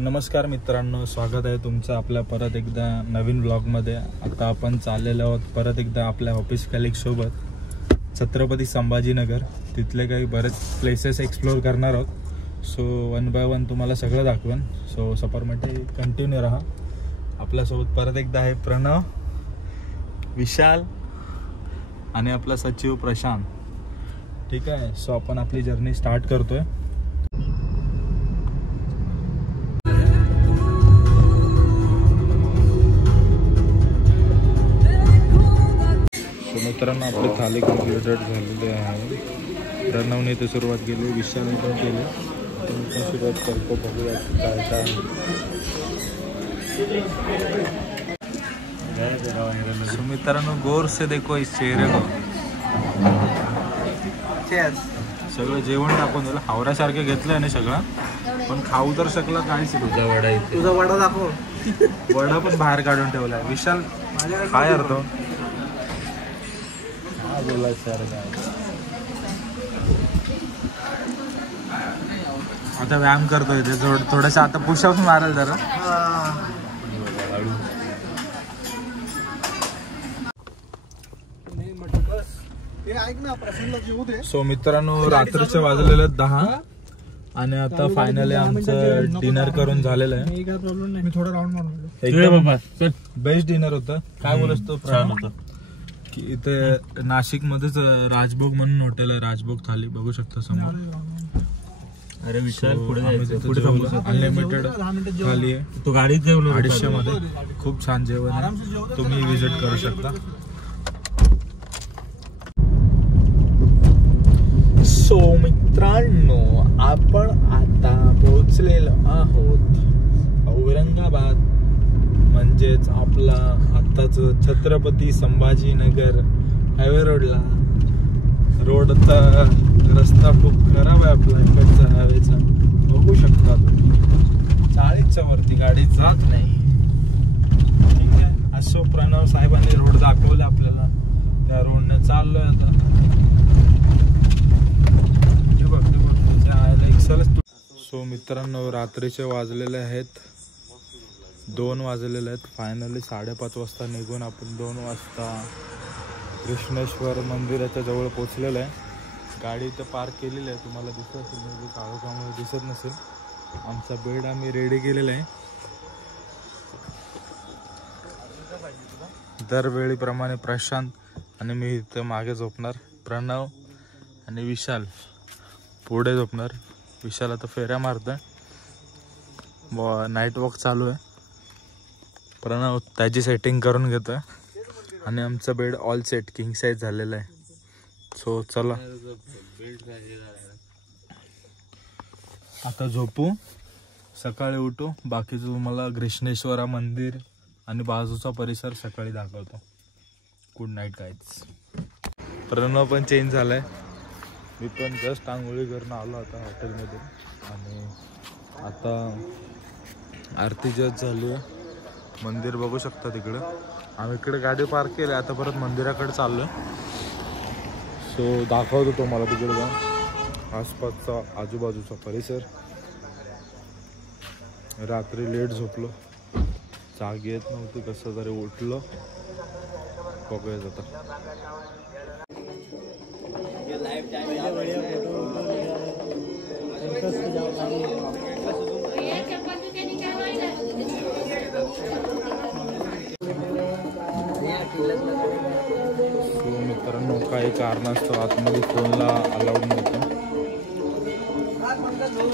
नमस्कार मित्रांनो, स्वागत आहे तुमचं आपल्या परत एकदा नवीन ब्लॉगमध्ये। आता आपण चाललेलो आहोत परत एकदा आपल्या ऑफिस कलिग सोबत छत्रपती संभाजीनगर। तिथले काही बरेच प्लेसेस एक्सप्लोर करणार आहोत। सो वन बाय वन तुम्हाला सगळं दाखवेन। सो सफरमध्ये कंटिन्यू राहा। आपल्यासोबत परत एकदा आहे प्रणव, विशाल आणि आपला सचिव प्रशांत। ठीक आहे, सो आपण आपली जर्नी स्टार्ट करतोय। मित्रांनो, आपले थाली कम्प्लीटेड झालेले आहे। प्रणवने ते सुरुवात केली, विशालने पण केली। आपण पण सुरुवात करतो, बघूया काय काय। सो मित्रांनो, गौर से देखो इस चेहरे को। सगळं जेवण टाकून दिलं, हावऱ्यासारखं घेतलंय ना सगळं, पण खाऊ तर शकला काहीच। तुझा वडा, तुझा वडा दाखव। वडा पण बाहेर काढून ठेवलाय। विशाल काय अर्थ बोला सर? आता व्यायाम करतोय ते, थोडंसं आता पुशअप्स मारेल जरा। सो मित्रांनो, रात्रीचे वाजलेले 10 आणि आता फायनली आमचं डिनर करून झालेलं आहे। मी थोडं राऊंड मारून एकदम बेस्ट डिनर होतं। काय बोलस तो प्रणव? की इथे नाशिक मध्येच राजभोग म्हणून हॉटेल आहे, राजभोग थाली बघू शकता समोर। अरे विशाल, पुढे अनलिमिटेड थाली आहे। तो गाडीत जेवलो 250 मध्ये, खूप छान जेवण आहे, तुम्ही विजिट करू शकता। सो मित्रांनो, आपण आता पोहोचलेलो आहोत औरंगाबाद, म्हणजेच आपला आत्ताच छत्रपती संभाजीनगर हायवे रोडला। रोडचा रस्ता खूप खराब आहे आपला इकडचा हायवेचा, बघू शकता तुम्ही। 40च्या वरती गाडी जात नाही। ठीक आहे, असो प्रणव साहेबांनी रोड दाखवले आपल्याला, त्या रोडने चाललोय आता। हे बघ सो मित्रांनो, रात्रीचे वाजलेले आहेत 2 वाजलेले आहेत। फायनली 5:30 वाजता निघून आपण 2 वाजता कृष्णेश्वर मंदिराच्या जवळ पोहोचलेलं आहे। गाडी इथं पार्क केलेली आहे, तुम्हाला दिसत असेल, म्हणजे काळोखामुळे दिसत नसेल। आमचा बेड आम्ही रेडी केलेला आहे दरवेळीप्रमाणे। प्रशांत आणि मी इथं मागे झोपणार, प्रणव आणि विशाल पुढे झोपणार। विशाल आता फेऱ्या मारतोय, नाईट वॉक चालू आहे। प्रणव त्याची सेटिंग करून घेतोय आणि आमचं bed all set king size झालेलं आहे। सो चला आता झोपू, सकाळी उठू। बाकीचं तुम्हाला कृष्णेश्वर मंदिर आणि बाजूचा परिसर सकाळी दाखवतो। Good night guys. प्रणव पण चेंज झालाय, मी पण जस्ट आंघोळी करून आलो आता हॉटेलमध्ये। आणि आता आरती जस्ट झाली आहे, मंदिर बघू शकता तिकडं। आम्ही इकडे गाडी पार्क केली, आता परत मंदिराकडे चाललोय। सो दाखवतो तुम्हाला तिकडे जाऊन आसपासचा आजूबाजूचा परिसर। रात्री लेट झोपलो, जाग येत नव्हती, कसं तरी उठलो। बघूया आता। मित्रांनो, काही कारणास्तव आतमध्ये फोनला अलाउड नव्हतं,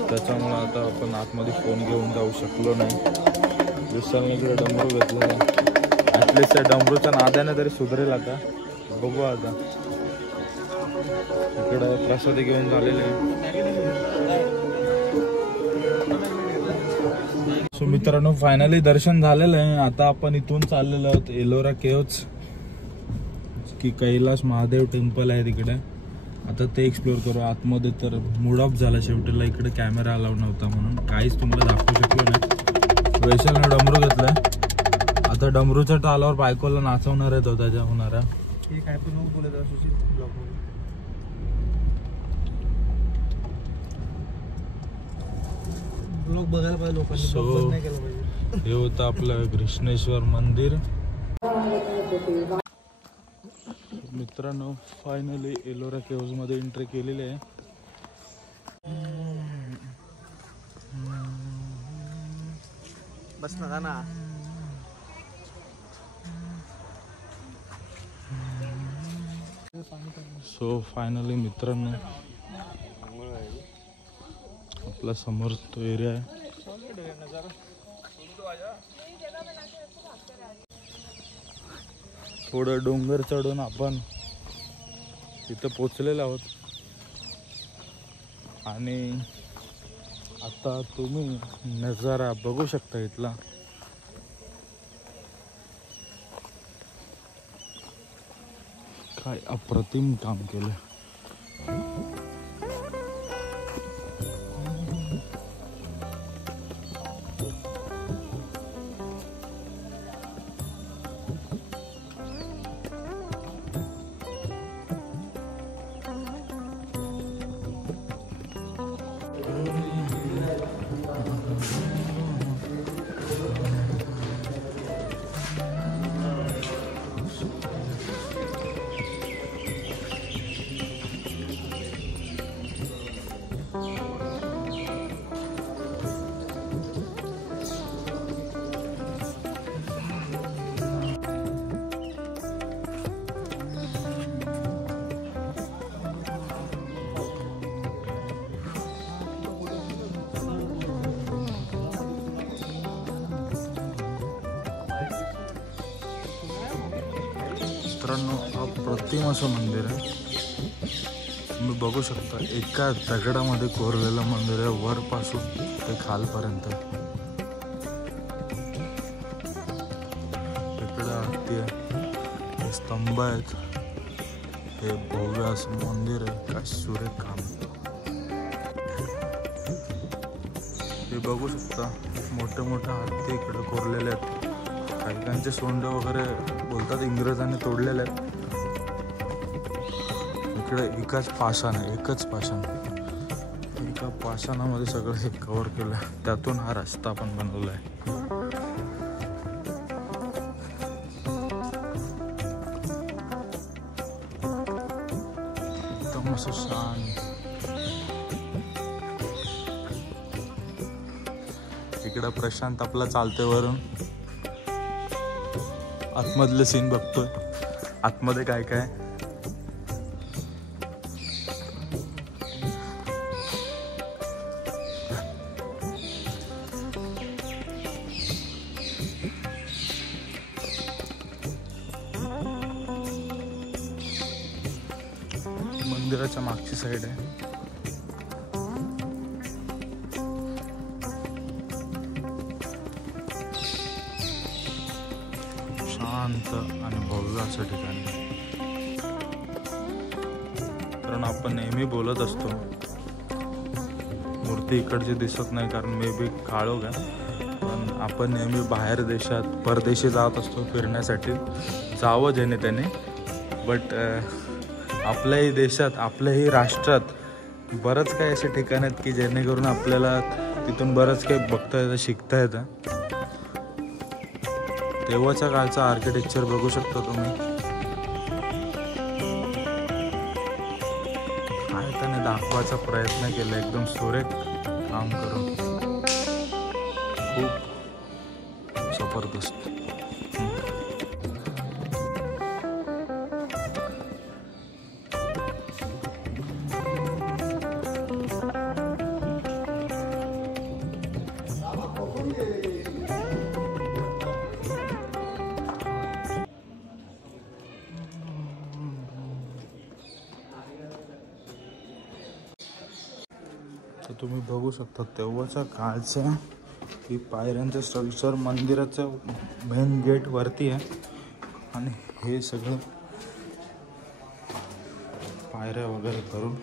त्याच्यामुळे आता आपण आतमध्ये फोन घेऊन जाऊ शकलो नाही। विशालने इकडे डमरू घेतलेला, ॲटलिस्ट त्या डमरूच्या नाद्याने तरी सुधरेल आता, बघू आता। इकडं प्रसादी घेऊन झालेले आहे। सो मित्रांनो, फायनली दर्शन झालेलं आहे। आता आपण इथून चाललेलो आहोत एलोरा केव्ज, की कैलास महादेव टेम्पल आहे तिकडे। आता ते एक्सप्लोर करू आतमध्ये। तर मूड ऑफ झाला शेवटीला, इकडे कॅमेरा अलाउड नव्हता म्हणून काहीच तुम्हाला दाखवू शकलो नाही। वैशालने डमरू घेतलाय, आता डमरूच्या टालावर बायकोला नाचवणार आहे तो, त्याच्या होणारा काय पण बोलत ब्लॉग। लोक बघायला पाहिजे लोकांनी, So, ब्लॉग नाही केलं पाहिजे. हे होतं आपलं घृष्णेश्वर मंदिर. मित्रांनो फायनली एलोरा केव्ज मध्ये एंट्री केलेली आहे. बस ना ना. सो फायनली मित्रांनो आपला समोर तो एरिया आहे. थोडं डोंगर चढून आपण तिथं पोचलेलो आहोत आणि आता तुम्ही नजारा बघू शकता इथला. काय अप्रतिम काम केलं. मित्रांनो अप्रतिम असं मंदिर आहे. तुम्ही बघू शकता एका दगडामध्ये कोरलेलं मंदिर आहे वरपासून ते खालपर्यंत. इकडे आरती आहे, हे स्तंभ आहेत, हे भव्य असं मंदिर आहे. काय सुरेख काम. हे बघू शकता मोठे मोठे आरती इकडे कोरलेले आहेत. काही काहींचे सोंड वगैरे बोलतात इंग्रजांनी तोडलेले आहेत. इकडे एकच पाषाण आहे, एकच पाषाण. एका पाषाणामध्ये सगळं हे कव्हर केलं आहे. त्यातून हा रस्ता पण बनवला आहे. एकदम असं शांत. इकडं प्रशांत आपला चालते वरून आतमधले सीन बघतोय. आतमध्ये काय काय मंदिराच्या मागची साईड आहे. शांत आणि भव्य असं ठिकाण. कारण आपण नेहमी बोलत असतो मूर्ती इकडची दिसत नाही कारण मे बी काळोख आहे, पण आपण नेहमी बाहेर देशात परदेशी जात असतो फिरण्यासाठी, जावं ज्याने त्याने. बट आपल्याही देशात आपल्याही राष्ट्रात बरंच काही असे ठिकाण आहेत की जेणेकरून आपल्याला तिथून बरंच काही बघता येतं, शिकता येतं. तेव्हाच्या काळचं आर्किटेक्चर बघू शकता तुम्ही. काय त्याने दाखवायचा प्रयत्न केला एकदम सुरेख काम करून. खूप जबरदस्त. तर तुम्ही बघू शकता तेव्हाच्या काळचं ही पायऱ्यांचं स्ट्रक्चर मंदिराचं मेन गेट वरती आहे आणि हे सगळं पायऱ्या वगैरे करून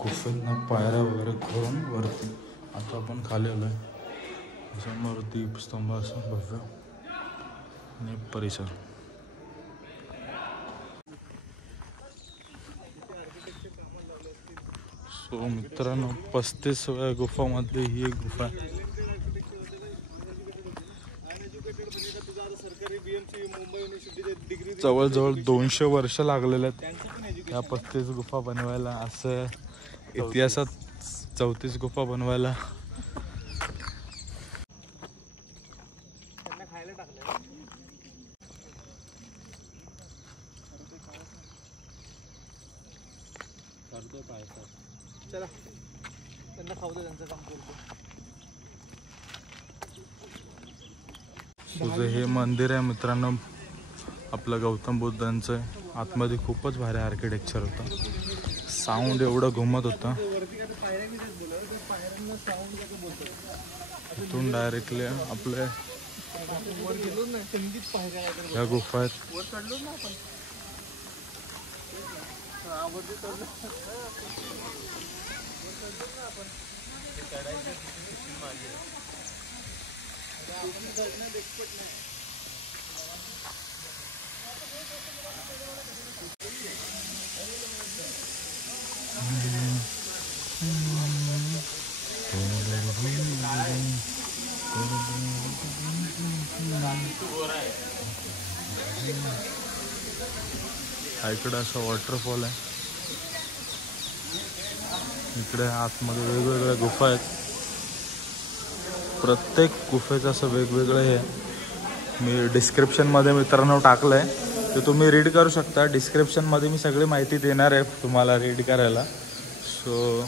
गुफेंना पायऱ्या वगैरे करून वरती. आता आपण खाली आलो आहे. समोर दीपस्तंभ असं भव्य आणि परिसर. सो मित्रांनो 35व्या गुफामधली ही एक गुफा आहे. जवळजवळ 200 वर्ष लागलेले आहेत या 35 गुफा बनवायला. असं इतिहासात 34 गुफा बनवायला. चला त्यांना खाऊ दे, त्यांचं काम करतो. तुझं हे मंदिर आहे मित्रांनो आपलं गौतम बुद्धांचं. आतमध्ये खूपच भारी आर्किटेक्चर होतं. साऊंड एवढं घुमत होतं. इथून डायरेक्टली आपल्या ह्या गुफा आहेत. इकडे असं वॉटरफॉल आहे. इकडे आतमध्ये वेगवेगळ्या गुफा आहेत. प्रत्येक गुफेचं असं वेगवेगळं हे मी डिस्क्रिप्शनमध्ये मित्रांनो टाकलं आहे, ते तुम्ही रीड करू शकता. डिस्क्रिप्शनमध्ये मी सगळी माहिती देणार आहे तुम्हाला रीड करायला. सो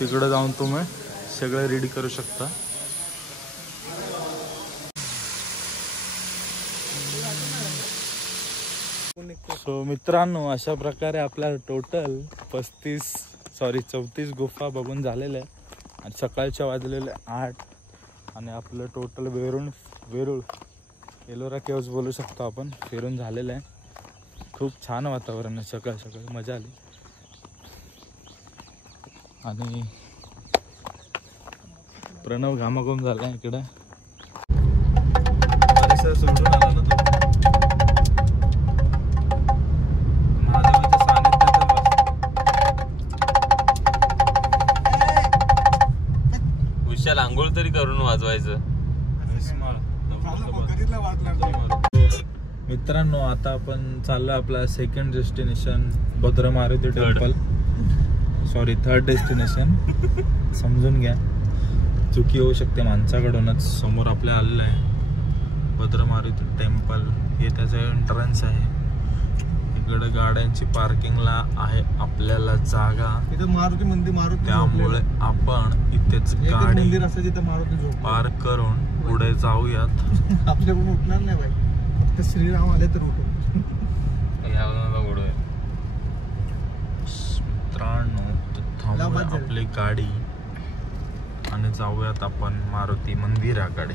तिकडे जाऊन तुम्ही सगळं रीड करू शकता. सो मित्रांनो अशा प्रकारे आपल्या टोटल 34 गुफा बघून झालेल्या आहे. आणि सकाळच्या वाजलेले 8 आणि आपलं टोटल वेरूळ एलोरा केव्स बोलू शकतो आपण फिरून झालेलं आहे. खूप छान वातावरण आहे. सकाळ मजा आली. आणि प्रणव घामाघूम झाला इकडे. आंघोळ तरी करून वाजवायचं. मित्रांनो आता आपण चाललो आपला सेकंड डेस्टिनेशन भद्र Maruti temple. Sorry third destination. समजून घ्या चुकी होऊ शकते माणसाकडूनच. समोर आपल्या आलेलं आहे भद्र मारुती टेम्पल. हे त्याचं एंट्रन्स आहे. इकडे गाड्यांची पार्किंगला आहे आपल्याला जागा. इथं मारुती मंदिर त्यामुळे आपण इथेच गाडी मंदिर असं जिथं मारुती पार्क करून पुढे जाऊयात. आपल्याकडून उठणार नाही बाई. फक्त श्रीराम आले तर उठू. मित्रांनो थांबूया आपली गाडी आणि जाऊयात आपण मारुती मंदिराकडे.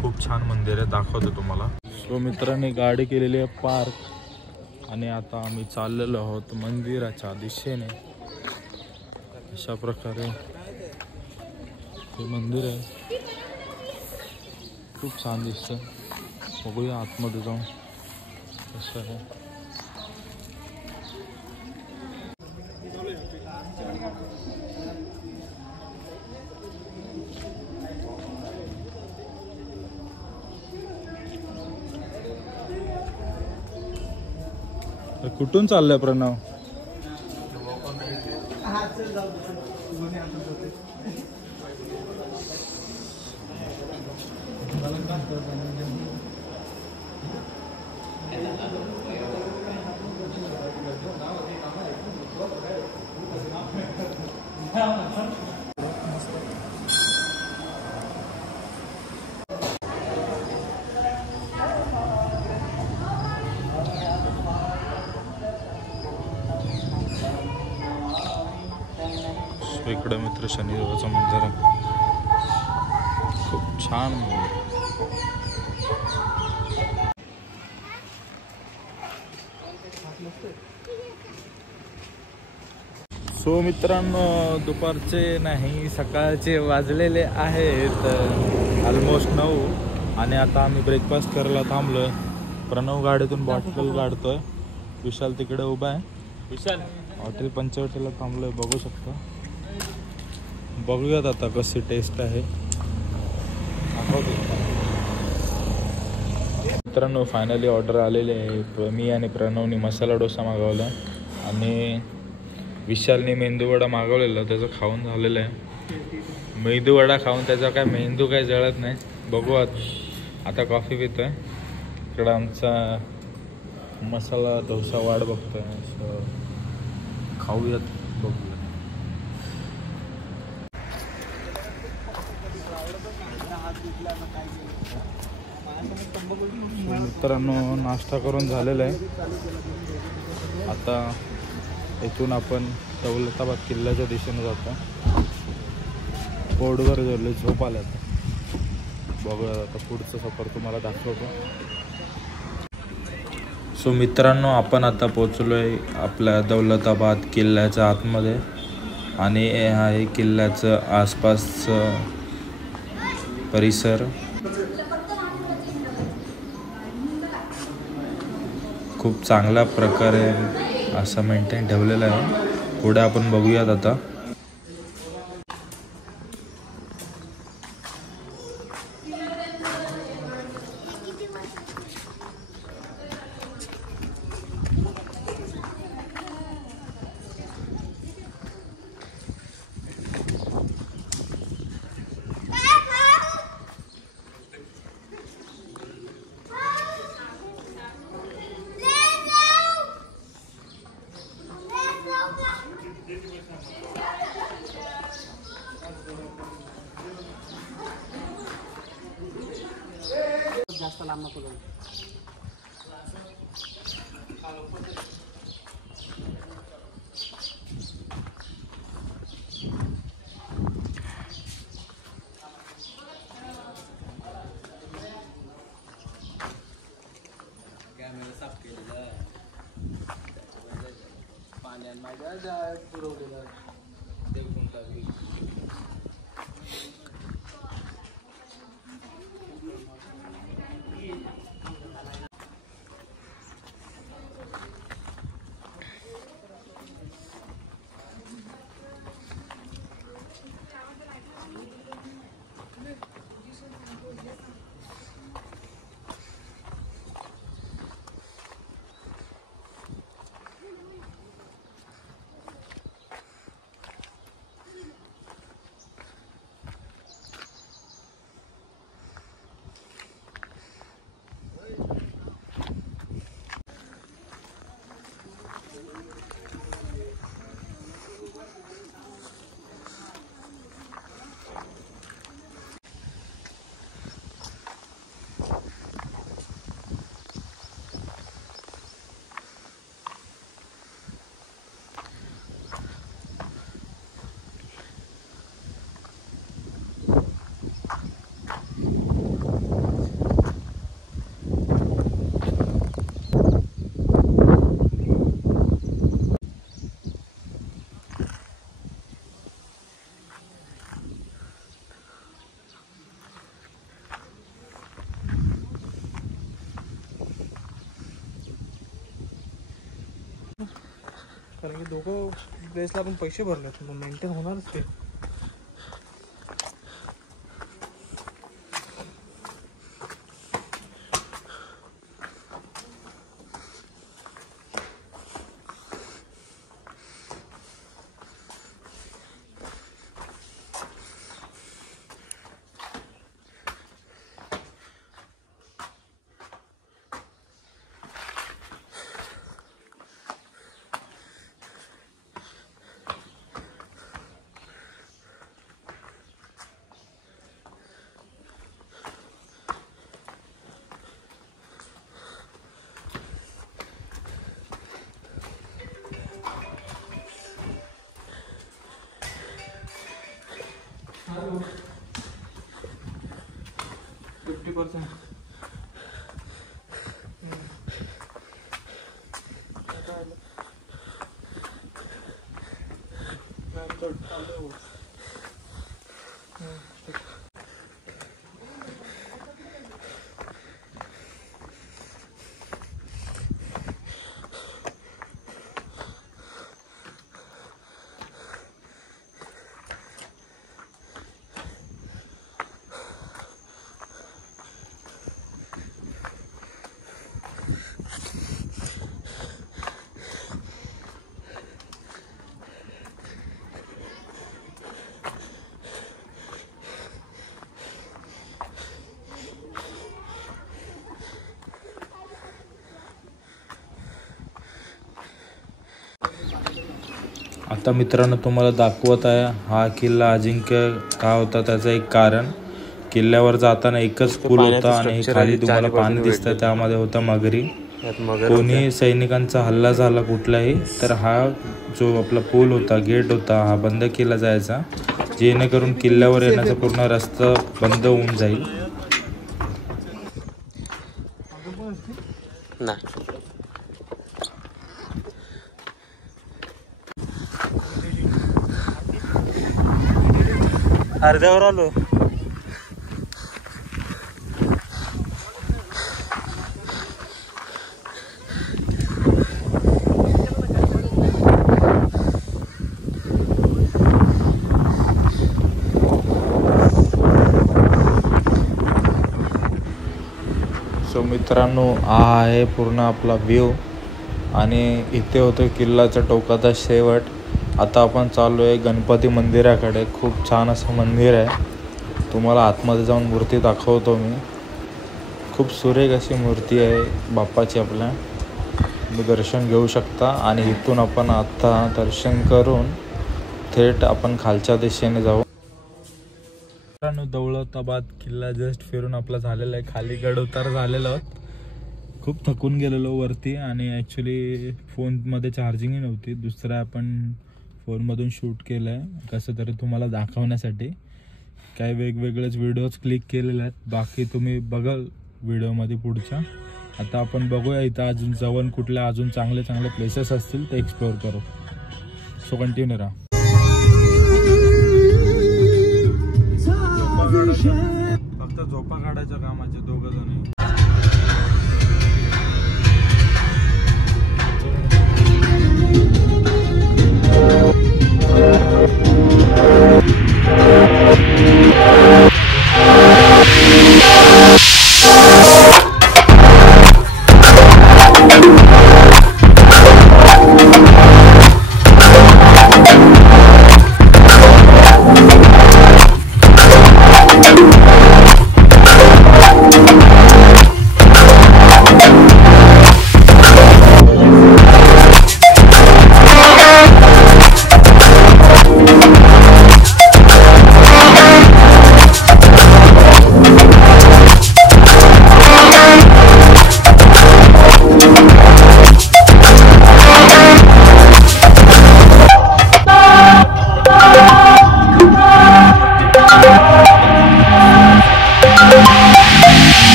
खूप छान मंदिर आहे, दाखवतो तुम्हाला. सो मित्रांनी गाडी केलेली आहे पार्क आणि आता आम्ही चाललेलो आहोत मंदिराच्या दिशेने. अशा प्रकारे हे मंदिर आहे. खूप छान दिसतं. बघूया आतमध्ये जाऊन कसं आहे. कुठून चाललंय प्रणव? इकडे मित्र शनिदेवाचं मंदिर आहे. खूप छान मंदिर. सो मित्रांनो दुपारचे नाही सकाळचे वाजलेले आहेत ऑलमोस्ट 9 आणि आता आम्ही ब्रेकफास्ट करायला थांबलोय. प्रणव गाडीतून बॉटल काढतोय. विशाल तिकडे उभा आहे. विशाल हॉटेल पंचवटीला थांबलोय, बघू शकता. बघूयात आता कशी टेस्ट आहे. मित्रांनो फायनली ऑर्डर आलेली आहे. मी आणि प्रणवनी मसाला डोसा मागवला आणि विशालने मेंदूवडा मागवलेला, त्याचं खाऊन झालेलं आहे. मेंदूवडा खाऊन त्याचा काय मेंदू काय जळत नाही. बघू आता कॉफी पितोय. इकडं आमचा मसाला डोसा वाट बघतोय. खाऊयात, बघूयात. मित्रांनो नाश्ता करून झालेला आहे. आता इथून आपण दौलताबाद किल्ल्याच्या दिशेने जातो. बोर्डवर गेलो, झोप आल्या. बघूया आता पुढचं सफर तुम्हाला दाखवतो. सो मित्रांनो आपण आता पोचलोय आपल्या दौलताबाद किल्ल्याच्या आतमध्ये आणि हे आहे किल्ल्याचं आसपासचं परिसर. खूप चांगल्या प्रकारे असं मेंटेन ठेवलेलं आहे. पुढे आपण बघूयात आता. जास्त लांब नको जाऊ. पाण्यात माझ्या पुरवलेलं कारण की दोघं प्लेसला आपण पैसे भरले, मग मेंटेन होणारच ते. Halo. 50%. आता मित्रांनो तुम्हाला दाखवत आहे हा किल्ला अजिंक्य का होता त्याचं एक कारण. किल्ल्यावर जाताना एकच पूल होता आणि खाली तुम्हाला पाणी दिसतं त्यामध्ये होता मगरी. कोणी सैनिकांचा हल्ला झाला कुठलाही तर हा जो आपला पूल होता गेट होता हा बंद केला जायचा जेणेकरून किल्ल्यावर येण्याचा पूर्ण रस्ता बंद होऊन जाईल. अर्ध्यावर आलो. सो मित्रांनो हा आहे पूर्ण आपला व्ह्यू आणि इथे होतो किल्ल्याच्या टोकाचा शेवट. आता आपण चाललो आहे गणपती मंदिराकडे. खूप छान असं मंदिर आहे. तुम्हाला आतमध्ये जाऊन मूर्ती दाखवतो मी. खूप सुरेख अशी मूर्ती आहे बाप्पाची आपल्या. तुम्ही दर्शन घेऊ शकता आणि इथून आपण आता दर्शन करून थेट आपण खालच्या दिशेने जाऊ. मित्रांनो दौलताबाद किल्ला जस्ट फिरून आपला झालेला आहे. खाली गड उतार झालेला आहोत. खूप थकून गेलेलो वरती आणि ॲक्च्युली फोनमध्ये चार्जिंगही नव्हती. दुसरा आपण फोनमधून शूट केलं आहे कसं तरी तुम्हाला दाखवण्यासाठी. काही वेगवेगळेच व्हिडिओज क्लिक केलेले आहेत. बाकी तुम्ही बघाल व्हिडिओमध्ये पुढच्या. आता आपण बघूया इथं अजून जवळ कुठल्या अजून चांगले चांगले प्लेसेस असतील ते एक्सप्लोअर करू. सो कंटिन्यू राहा. फक्त झोपा काढायच्या कामाचे दोघं जण.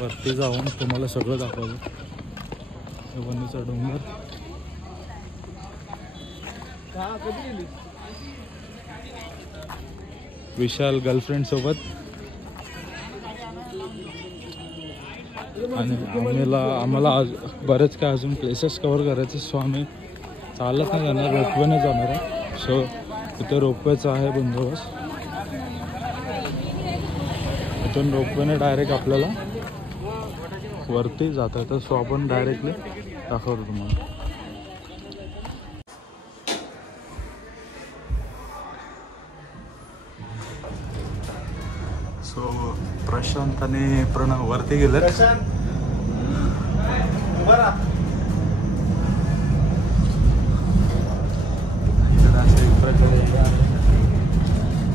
वरती जाऊन तुम्हाला सगळं दाखवलं. वणीचा डोंगर. विशाल गर्लफ्रेंड सोबत आणि आम्हाला बरेच काय अजून प्लेसेस कव्हर करायचे. सो आम्ही चालत नाही जाणार रोपवेने जाणार आहे. सो इथे रोपवेचा आहे बंदोबस्त. इथून रोपवेने डायरेक्ट आपल्याला वरती जाता येतं. सो आपण डायरेक्टली दाखवतो तुम्हाला. सो प्रशांत आणि प्रणव वरती गेले.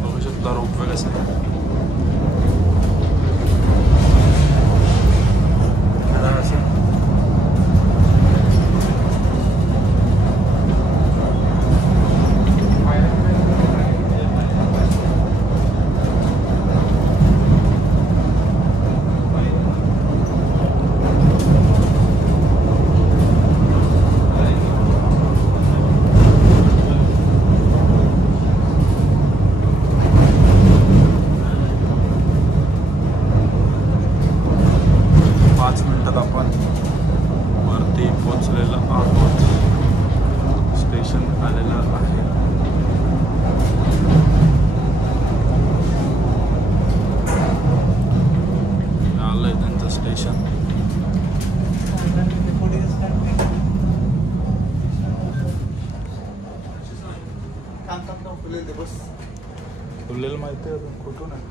बघू शकता रोपवे कसं. खुललेलं माहिती आहे कुठून आहे.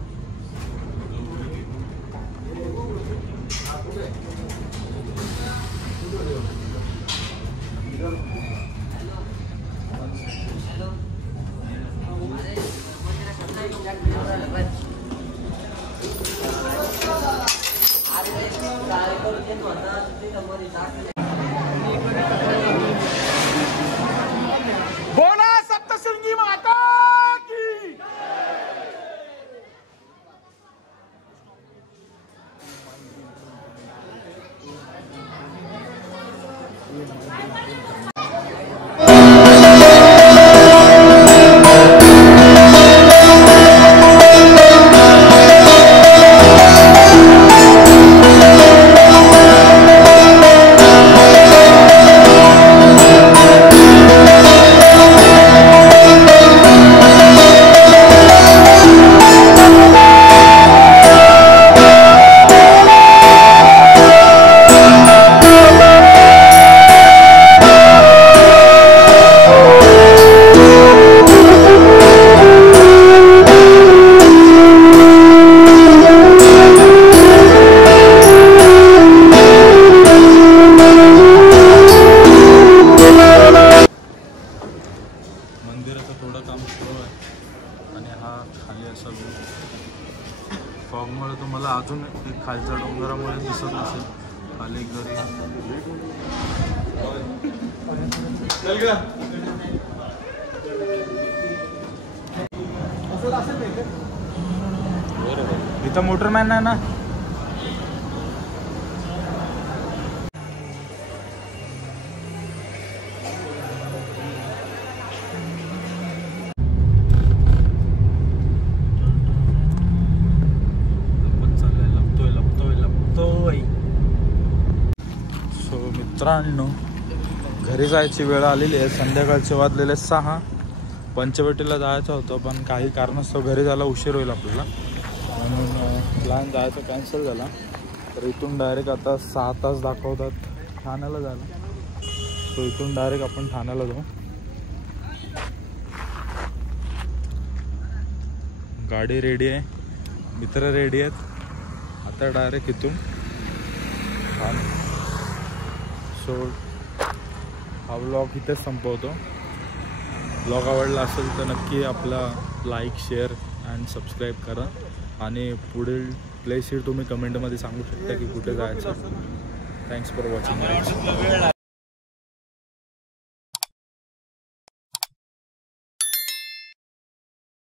थोडं काम सुरू आहे आणि हा खाली असा व्यू. फॉगमुळे तुम्हाला अजून एक खालच्या डोंगरामुळे दिसत नसेल खाली घरी. इथं मोटरमॅन आहे ना. सो मित्रांनो, घरी जायची वेळ आलेली आहे. संध्याकाळचे वाजलेले 6. पंचवटीला जायचं होतं पण काही कारणास्तव घरी जायला उशीर होईल आपल्याला, म्हणून प्लॅन जायचा कॅन्सल झाला. तर इथून डायरेक्ट आता 6 तास दाखवतात ठाण्याला जायला. सो इथून डायरेक्ट आपण ठाण्याला जाऊ. गाडी रेडी आहे, मित्र रेडी आहेत. आता डायरेक्ट इथून ठाणे. सो हा व्लॉग इथेच संपवतो. व्लॉग आवडला असेल तर नक्की आपला लाईक, शेअर अँड सबस्क्राईब करा. आणि पुढील प्लेस ही तुम्ही कमेंटमध्ये सांगू शकता की कुठे जायचं. Thanks for watching.